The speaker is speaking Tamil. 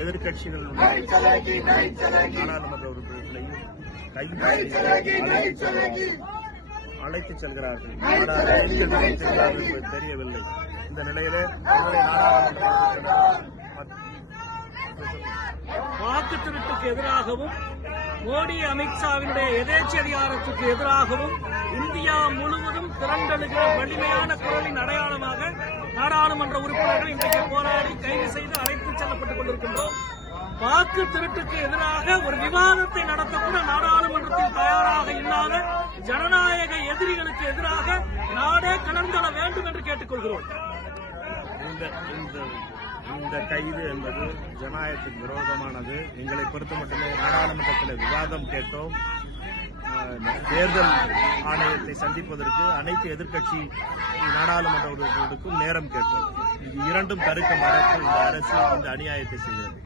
எதிர்கட்சிகள் நாடாளுமன்ற உறுப்பினர்களையும் அழைத்துச் செல்கிறார்கள். தெரியவில்லை. இந்த நிலையிலே வாக்கு திருட்டுக்கு எதிராகவும் மோடி அமித்ஷாவினுடைய எதேச்சதிகாரத்துக்கு எதிராகவும் இந்தியா முழுவதும் திரண்டெழுகிற வலிமையான குரலின் அடையாளமாக நாடாளுமன்ற உறுப்பினர்கள் இன்றைக்கு போராடி கைது செய்து அழைத்துச் செல்லப்பட்டுக் கொண்டிருக்கின்றோம். வாக்கு திருட்டுக்கு எதிராக ஒரு விவாதத்தை நடத்தக்கூட நாடாளுமன்றத்தில் தயாராக இல்லாத ஜனநாயக எதிரிகளுக்கு எதிராக நாடே கலந்தள வேண்டும் என்று கேட்டுக்கொள்கிறோம். இந்த கைது என்பது ஜனநாயகத்தின் விரோதமானது. எங்களை பொறுத்த மட்டுமே நாடாளுமன்றத்தில் விவாதம் கேட்டோம். தேர்தல் ஆணையத்தை சந்திப்பதற்கு அனைத்து எதிர்க்கட்சி நாடாளுமன்ற உறுப்பினர்களுக்கும் நேரம் கேட்டோம். இது இரண்டும் தடுக்க மறுத்து இந்த அரசு இந்த அநியாயத்தை செய்கிறது.